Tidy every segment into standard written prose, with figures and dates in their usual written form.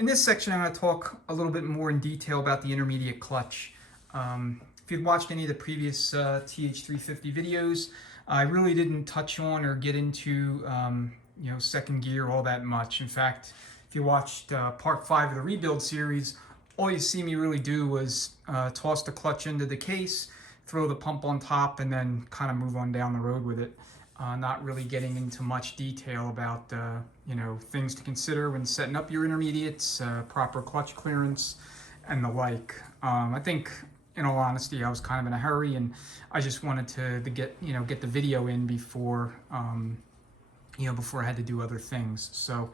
In this section, I'm going to talk a little bit more in detail about the intermediate clutch. If you've watched any of the previous TH350 videos, I really didn't touch on or get into second gear all that much. In fact, if you watched part 5 of the rebuild series, all you see me really do was toss the clutch into the case, throw the pump on top, and then kind of move on down the road with it. Not really getting into much detail about things to consider when setting up your intermediates, proper clutch clearance, and the like. I think, in all honesty, I was kind of in a hurry, and I just wanted to get the video in before before I had to do other things. So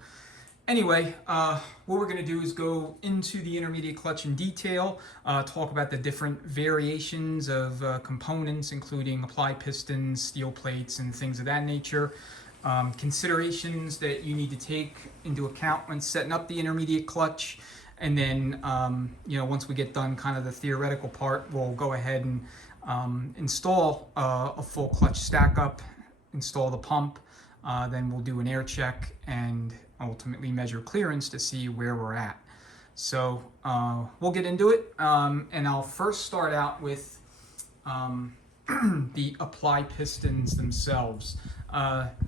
anyway, what we're going to do is go into the intermediate clutch in detail, talk about the different variations of components, including apply pistons, steel plates, and things of that nature. Considerations that you need to take into account when setting up the intermediate clutch. And then, once we get done kind of the theoretical part, we'll go ahead and install a full clutch stack up, install the pump, then we'll do an air check and ultimately measure clearance to see where we're at. So we'll get into it, and I'll first start out with the apply pistons themselves.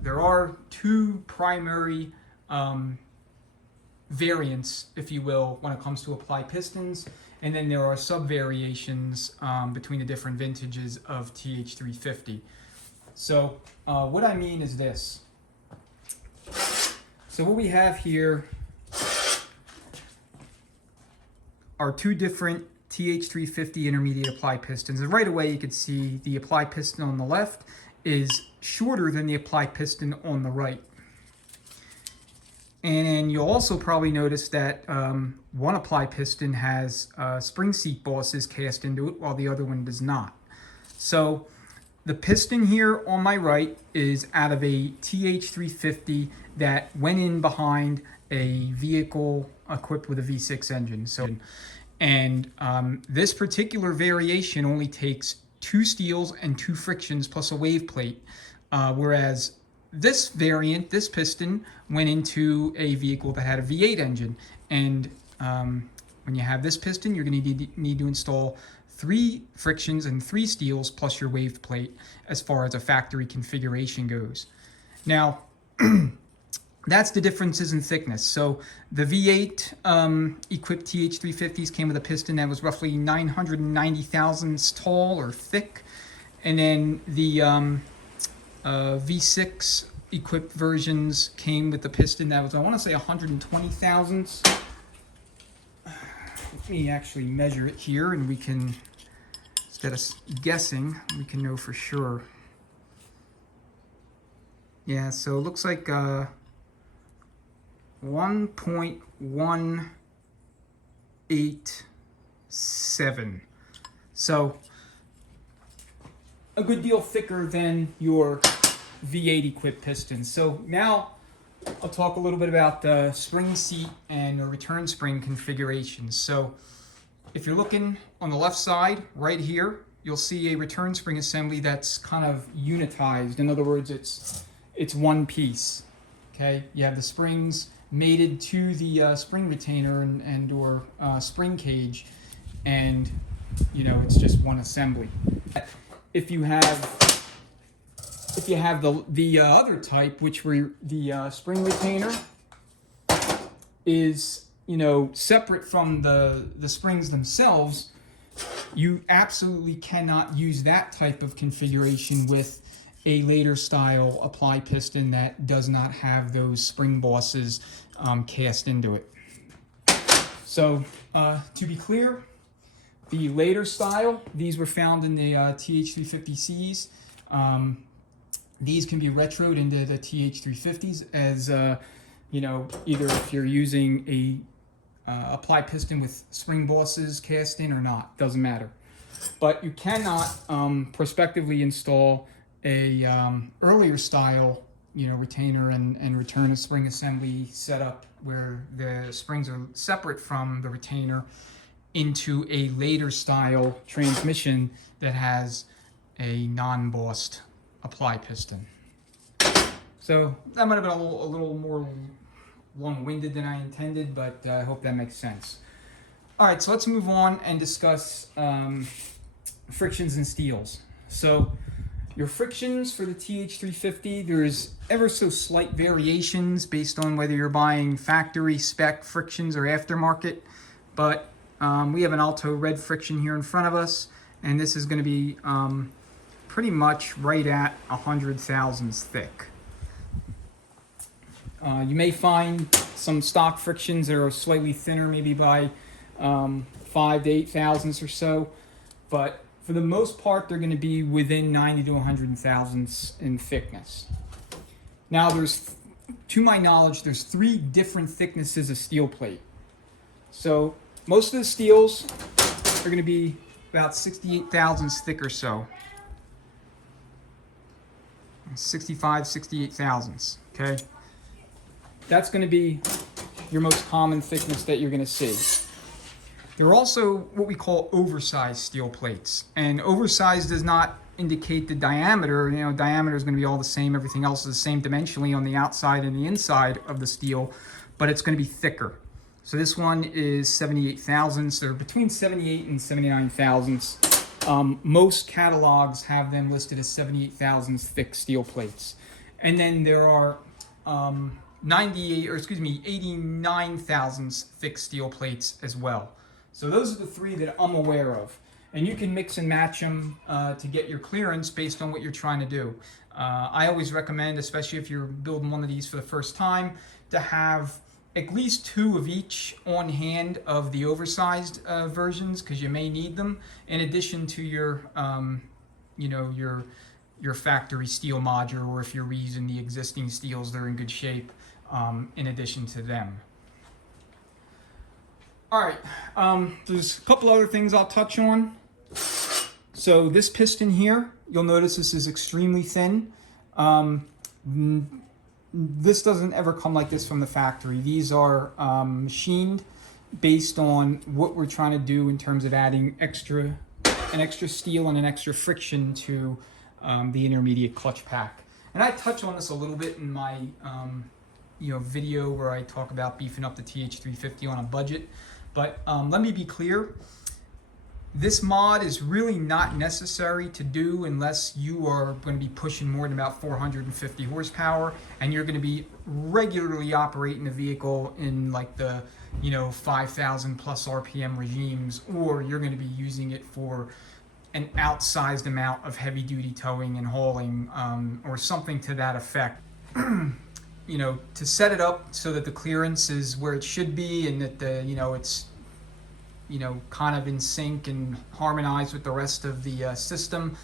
There are two primary variants, if you will, when it comes to apply pistons, and then there are sub-variations between the different vintages of TH350. So what I mean is this. So what we have here are two different TH350 intermediate apply pistons. And right away you can see the apply piston on the left is shorter than the apply piston on the right. And you'll also probably notice that one apply piston has spring seat bosses cast into it while the other one does not. So the piston here on my right is out of a TH350 that went in behind a vehicle equipped with a V6 engine. And this particular variation only takes 2 steels and 2 frictions plus a wave plate, whereas this variant, this piston, went into a vehicle that had a V8 engine. And when you have this piston, you're going to need to install 3 frictions and 3 steels plus your wave plate as far as a factory configuration goes. Now, that's the differences in thickness. So the V8 equipped TH350s came with a piston that was roughly 990 thousandths tall or thick. And then the V6 equipped versions came with the piston that was, I want to say, 120 thousandths. Let me actually measure it here, and we can, instead of guessing, we can know for sure. Yeah, so it looks like 1.187. So a good deal thicker than your V8 equipped pistons. So now I'll talk a little bit about the spring seat and the return spring configurations. So if you're looking on the left side right here, you'll see a return spring assembly that's kind of unitized. In other words, it's one piece. Okay, you have the springs mated to the spring retainer and or spring cage, and it's just one assembly. If you have the other type, which the spring retainer is separate from the springs themselves, you absolutely cannot use that type of configuration with a later style apply piston that does not have those spring bosses cast into it. So to be clear, the later style, these were found in the TH350Cs. These can be retroed into the TH350s as either if you're using a apply piston with spring bosses cast in or not, doesn't matter. But you cannot prospectively install a earlier style retainer and return a spring assembly setup where the springs are separate from the retainer into a later style transmission that has a non-bossed apply piston. So that might have been a little more long-winded than I intended, but I hope that makes sense. All right, so let's move on and discuss frictions and steels. So your frictions for the TH350, there's ever so slight variations based on whether you're buying factory spec frictions or aftermarket, but we have an Alto red friction here in front of us, and this is going to be pretty much right at 100 thousandths thick. You may find some stock frictions that are slightly thinner, maybe by 5 to 8 thousandths or so, but for the most part, they're going to be within 90 to 100 thousandths in thickness. Now, to my knowledge, there's 3 different thicknesses of steel plate. So most of the steels are going to be about 68 thousandths thick or so. 65, 68 thousandths, okay? That's going to be your most common thickness that you're going to see. There are also what we call oversized steel plates, and oversized does not indicate the diameter. You know, diameter is going to be all the same. Everything else is the same dimensionally on the outside and the inside of the steel, but it's going to be thicker. So this one is 78 thousandths. They're between 78 and 79 thousandths. Most catalogs have them listed as 78 thousandths thick steel plates, and then there are 89 thousandths thick steel plates as well. So those are the 3 that I'm aware of. And you can mix and match them to get your clearance based on what you're trying to do. I always recommend, especially if you're building one of these for the first time, to have at least 2 of each on hand of the oversized versions, because you may need them, in addition to your, your factory steel module, or if you're reusing the existing steels, they're in good shape in addition to them. All right, there's a couple other things I'll touch on. So this piston here, you'll notice this is extremely thin. This doesn't ever come like this from the factory. These are machined based on what we're trying to do in terms of adding an extra steel and an extra friction to the intermediate clutch pack. And I touch on this a little bit in my video where I talk about beefing up the TH350 on a budget. But let me be clear, this mod is really not necessary to do unless you are going to be pushing more than about 450 horsepower and you're going to be regularly operating the vehicle in like the 5,000 plus RPM regimes, or you're going to be using it for an outsized amount of heavy duty towing and hauling, or something to that effect. To set it up so that the clearance is where it should be and that it's kind of in sync and harmonized with the rest of the system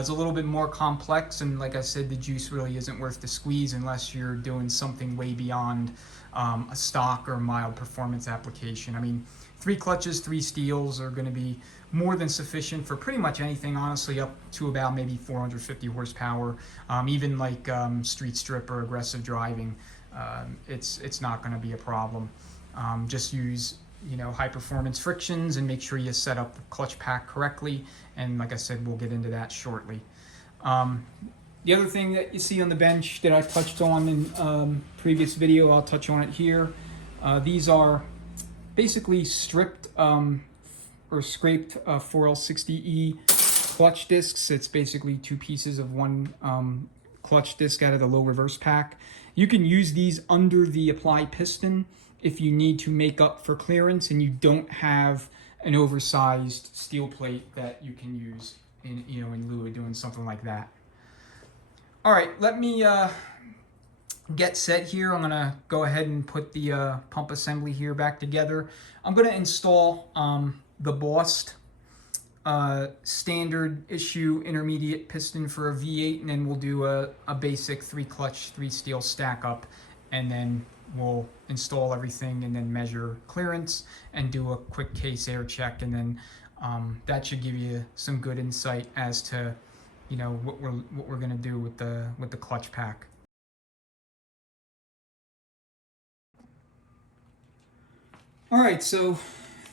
is a little bit more complex, and like I said, the juice really isn't worth the squeeze unless you're doing something way beyond a stock or mild performance application. I mean, 3 clutches, 3 steels are going to be more than sufficient for pretty much anything, honestly, up to about maybe 450 horsepower. Even like street strip or aggressive driving, it's not going to be a problem. Just use high performance frictions and make sure you set up the clutch pack correctly. And like I said, we'll get into that shortly. The other thing that you see on the bench that I touched on in previous video, I'll touch on it here. These are basically stripped or scraped 4L60E clutch discs. It's basically 2 pieces of one clutch disc out of the low reverse pack. You can use these under the apply piston if you need to make up for clearance and you don't have an oversized steel plate that you can use in lieu of doing something like that. All right, let me get set here. I'm gonna go ahead and put the pump assembly here back together. I'm gonna install the Bost standard issue intermediate piston for a V8, and then we'll do a basic 3 clutch 3 steel stack up, and then we'll install everything and then measure clearance and do a quick case air check, and then that should give you some good insight as to what we're going to do with the clutch pack. All right, so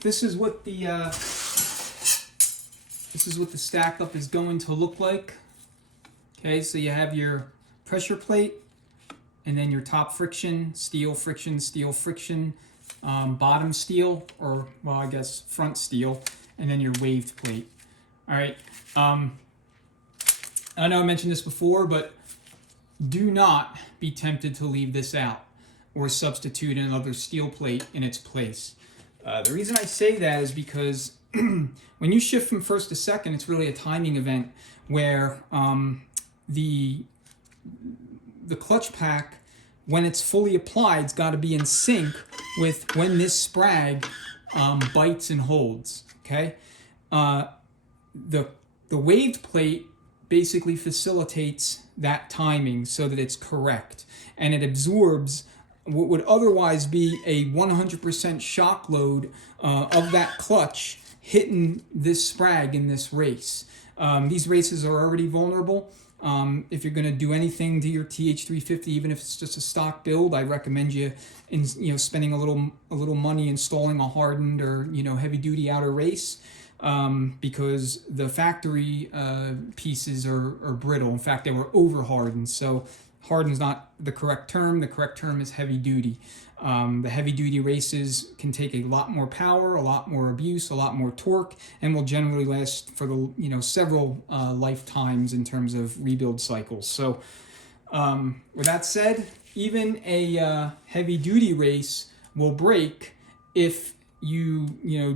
this is what the stack up is going to look like. Okay, so you have your pressure plate, and then your top friction, steel, bottom steel, or, well, I guess front steel, and then your waved plate. All right. I know I mentioned this before, but do not be tempted to leave this out or substitute another steel plate in its place. The reason I say that is because when you shift from first to second, it's really a timing event where the clutch pack, when it's fully applied, it's got to be in sync with when this sprag bites and holds. Okay, the waved plate basically facilitates that timing so that it's correct, and it absorbs what would otherwise be a 100% shock load of that clutch hitting this sprag in this race. These races are already vulnerable. If you're going to do anything to your TH350, even if it's just a stock build, I recommend you spending a little money installing a hardened or heavy duty outer race, because the factory pieces are brittle. In fact, they were over hardened. So hardened is not the correct term. The correct term is heavy duty. The heavy duty races can take a lot more power, a lot more abuse, a lot more torque, and will generally last for the several lifetimes in terms of rebuild cycles. So with that said, even a heavy duty race will break if you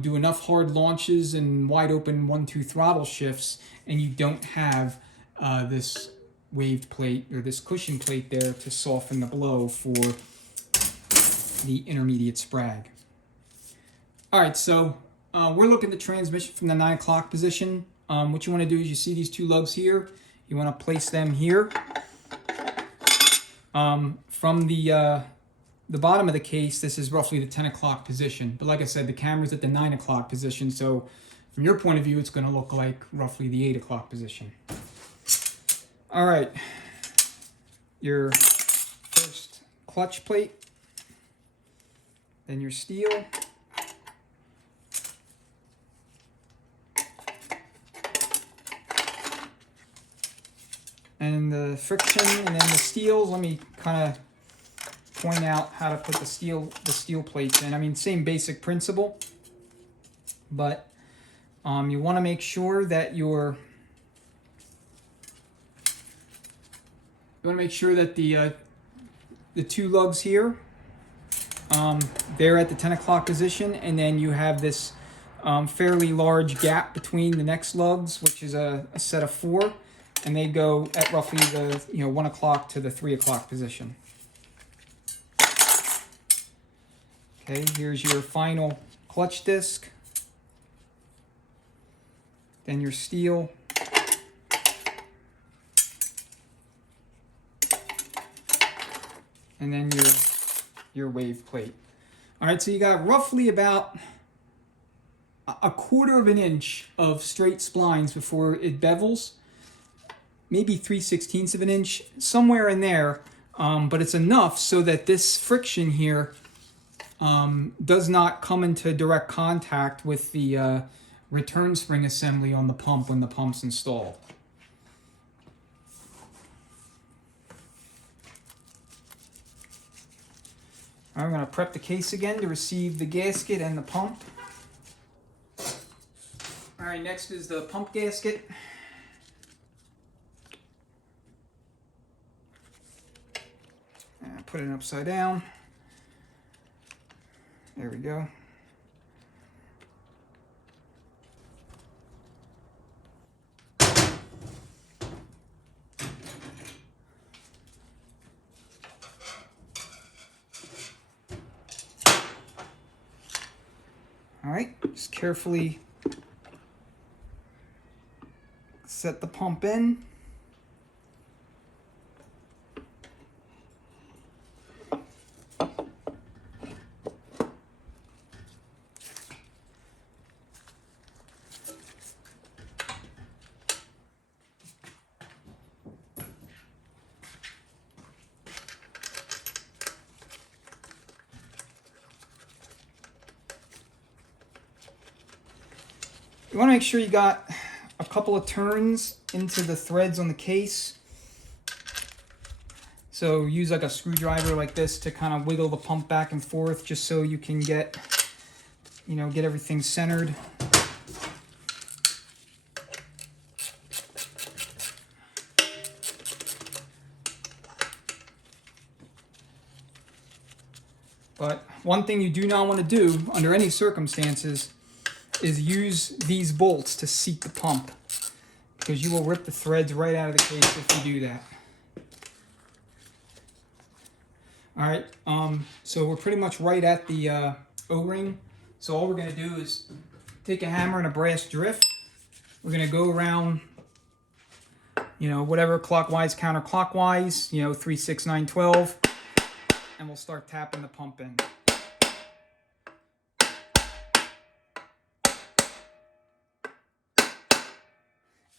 do enough hard launches and wide open 1-2 throttle shifts, and you don't have this waved plate or this cushion plate there to soften the blow for the intermediate sprag. All right, so we're looking at the transmission from the 9 o'clock position. What you want to do is, you see these two lugs here, you want to place them here. From the bottom of the case, this is roughly the 10 o'clock position. But like I said, the camera's at the 9 o'clock position, so from your point of view, it's going to look like roughly the 8 o'clock position. All right, your first clutch plate, then your steel, and the friction, and then the steels. Let me kind of point out how to put the steel plates in. I mean, same basic principle, but you want to make sure that the two lugs here, they're at the 10 o'clock position, and then you have this fairly large gap between the next lugs, which is a set of 4, and they go at roughly the 1 o'clock to the 3 o'clock position. Okay, here's your final clutch disc, then your steel, and then your wave plate. All right, so you got roughly about a 1/4 of an inch of straight splines before it bevels, maybe 3/16 of an inch, somewhere in there, but it's enough so that this friction here does not come into direct contact with the return spring assembly on the pump when the pump's installed. I'm going to prep the case again to receive the gasket and the pump. All right, next is the pump gasket. And put it upside down. There we go. All right, just carefully set the pump in. You want to make sure you got a couple of turns into the threads on the case So use like a screwdriver like this to kind of wiggle the pump back and forth just so you can get, get everything centered. But one thing you do not want to do under any circumstances is use these bolts to seat the pump, because you will rip the threads right out of the case if you do that. Alright, so we're pretty much right at the O-ring. So all we're going to do is take a hammer and a brass drift. We're going to go around, whatever, clockwise, counterclockwise, 3, 6, 9, 12, and we'll start tapping the pump in.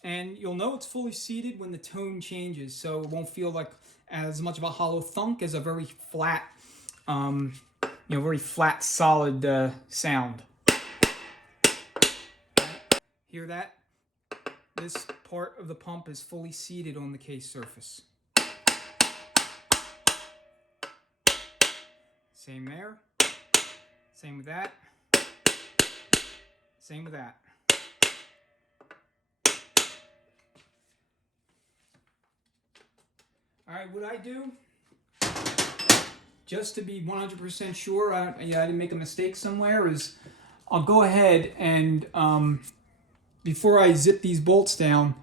And you'll know it's fully seated when the tone changes, so it won't feel like as much of a hollow thunk as a very flat, very flat, solid sound. Hear that? This part of the pump is fully seated on the case surface. Same there. Same with that. Same with that. All right, what I do, just to be 100% sure I didn't make a mistake somewhere, is I'll go ahead and before I zip these bolts down,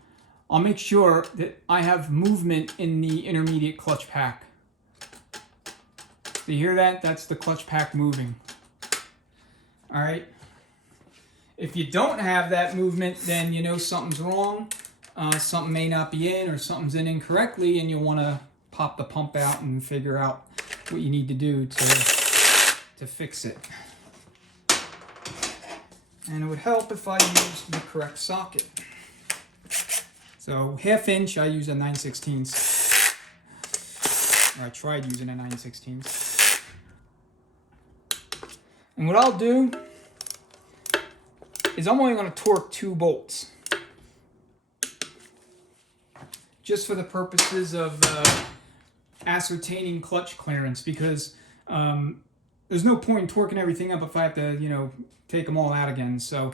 I'll make sure that I have movement in the intermediate clutch pack. So you hear that? That's the clutch pack moving. All right. If you don't have that movement, then you know something's wrong. Something may not be in, or something's in incorrectly, and you'll want to pop the pump out and figure out what you need to do to fix it. And it would help if I used the correct socket. So 1/2 inch, I use a 9/16. Or I tried using a 9/16. And what I'll do is I'm only going to torque 2 bolts. Just for the purposes of ascertaining clutch clearance, because there's no point in torquing everything up if I have to, take them all out again. So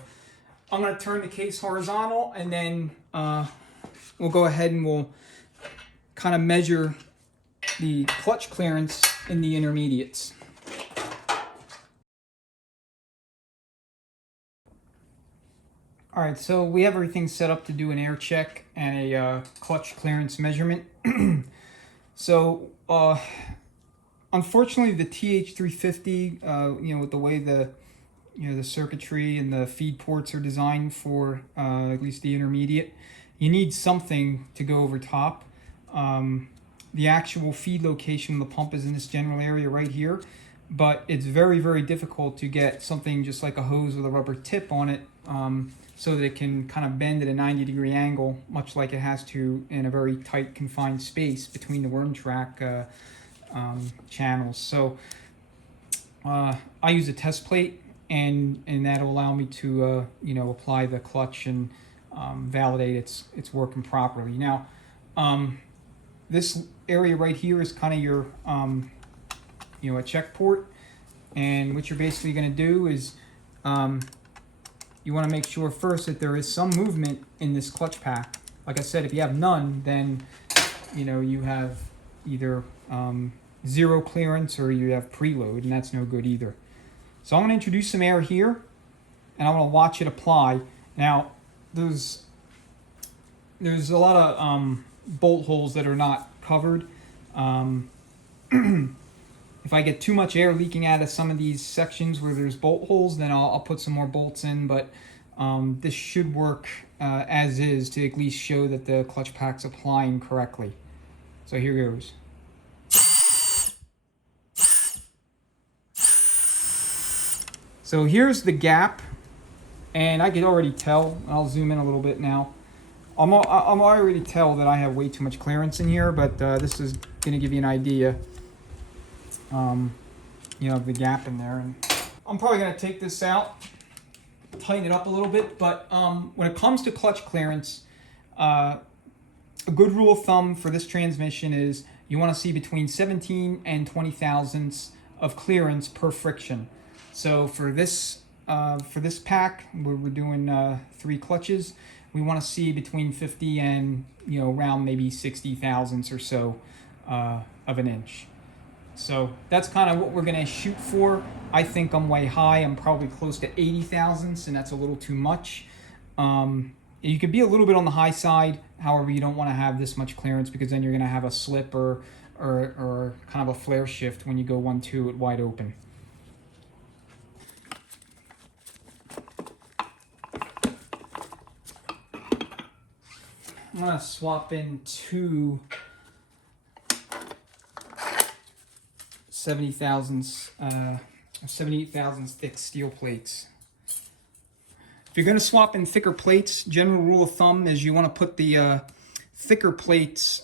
I'm going to turn the case horizontal, and then we'll go ahead and we'll kind of measure the clutch clearance in the intermediates. All right, so we have everything set up to do an air check and a clutch clearance measurement. So, unfortunately, the TH350, with the way the circuitry and the feed ports are designed for at least the intermediate, you need something to go over top. The actual feed location of the pump is in this general area right here, but it's very, very difficult to get something just like a hose with a rubber tip on it, so that it can kind of bend at a 90-degree angle, much like it has to in a very tight, confined space between the worm track channels. So I use a test plate, and that'll allow me to apply the clutch and validate it's working properly. Now, this area right here is kind of your a check port, and what you're basically going to do is you want to make sure first that there is some movement in this clutch pack. Like I said, if you have none, then you have either zero clearance or you have preload, and that's no good either. So I'm going to introduce some air here, and I'm going to watch it apply. Now, there's a lot of bolt holes that are not covered. If I get too much air leaking out of some of these sections where there's bolt holes, then I'll put some more bolts in, but this should work as is to at least show that the clutch pack's applying correctly. So here goes. So here's the gap, and I can already tell, I'll zoom in a little bit now. I'm already tell that I have way too much clearance in here, but this is going to give you an idea of the gap in there. And I'm probably going to take this out, tighten it up a little bit, but when it comes to clutch clearance, a good rule of thumb for this transmission is you want to see between 17 and 20 thousandths of clearance per friction. So for this pack, where we're doing 3 clutches, we want to see between 50 and, you know, around maybe 60 thousandths or so of an inch. So that's kind of what we're going to shoot for. I think I'm way high. I'm probably close to 80 thousandths, and that's a little too much. You could be a little bit on the high side. However, you don't want to have this much clearance, because then you're going to have a slip or kind of a flare shift when you go 1-2 it wide open. I'm going to swap in 2 70 thousandths, 78 thousandths thick steel plates. If you're going to swap in thicker plates, general rule of thumb is you want to put the thicker plates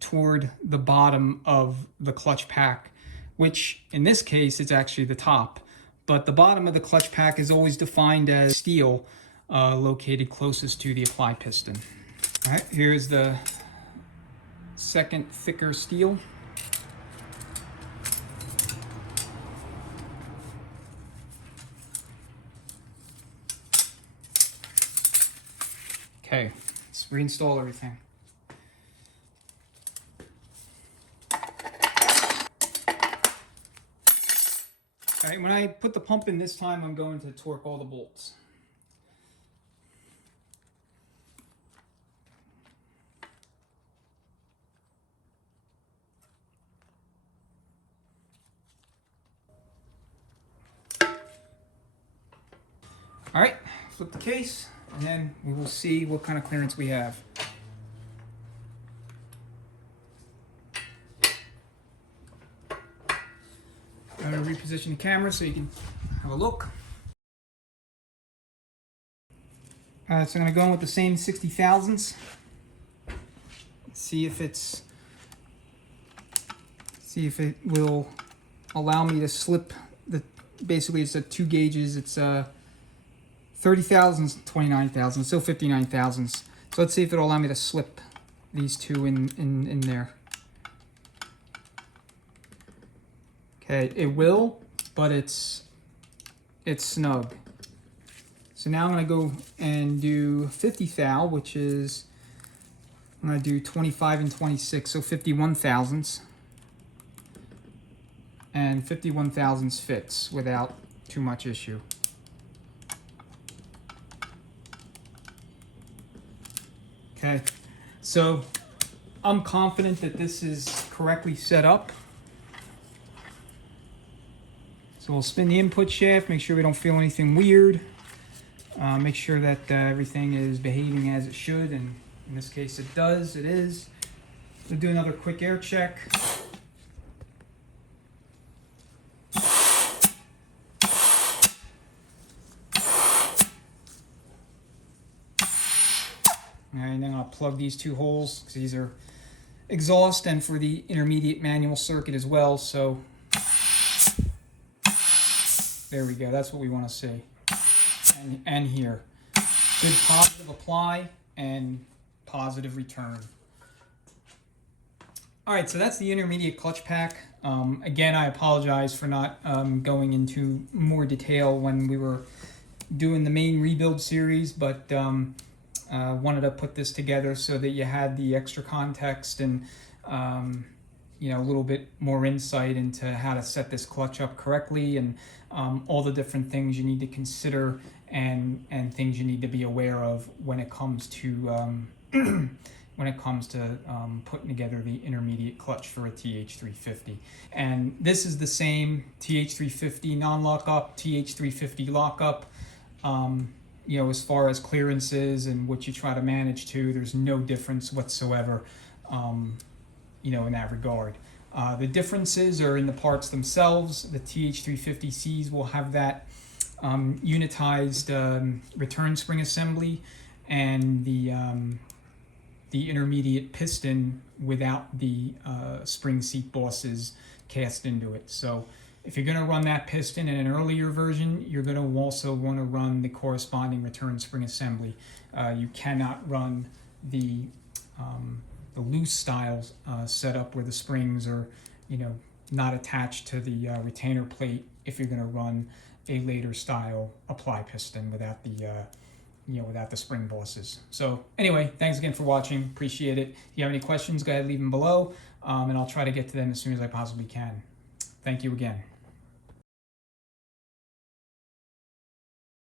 toward the bottom of the clutch pack, which in this case it's actually the top. But the bottom of the clutch pack is always defined as steel located closest to the apply piston. All right, here's the second thicker steel. Okay, let's reinstall everything. All right, when I put the pump in this time, I'm going to torque all the bolts. All right, flip the case, and then we will see what kind of clearance we have. I'm going to reposition the camera so you can have a look. So I'm going to go in with the same 60 thousandths. See if it will allow me to slip the. Basically, it's 2 gauges. It's 30 thousandths, 29 thousandths, so 59 thousandths. So let's see if it'll allow me to slip these 2 in there. Okay, it will, but it's snug. So now I'm going to go and do 50 thou, which is, I'm going to do 25 and 26, so 51 thousandths. And 51 thousandths fits without too much issue. Okay, so I'm confident that this is correctly set up. So we'll spin the input shaft, make sure we don't feel anything weird. Make sure that everything is behaving as it should, and in this case it does, it is. We'll do another quick air check. And then I'll plug these 2 holes, because these are exhaust and for the intermediate manual circuit as well. So there we go, that's what we want to see. And here, good positive apply and positive return. All right, so that's the intermediate clutch pack. Again, I apologize for not going into more detail when we were doing the main rebuild series, but wanted to put this together so that you had the extra context and you know, a little bit more insight into how to set this clutch up correctly, and all the different things you need to consider and things you need to be aware of when it comes to putting together the intermediate clutch for a TH350. And this is the same TH350 non-lockup, TH350 lockup. You know, as far as clearances and what you try to manage to, there's no difference whatsoever, you know, in that regard. The differences are in the parts themselves. The TH350Cs will have that unitized return spring assembly, and the intermediate piston without the spring seat bosses cast into it. So if you're going to run that piston in an earlier version, you're going to also want to run the corresponding return spring assembly. You cannot run the loose style setup where the springs are, not attached to the retainer plate if you're going to run a later style apply piston without the without the spring bosses. So anyway, thanks again for watching. Appreciate it. If you have any questions, go ahead, leave them below, and I'll try to get to them as soon as I possibly can. Thank you again.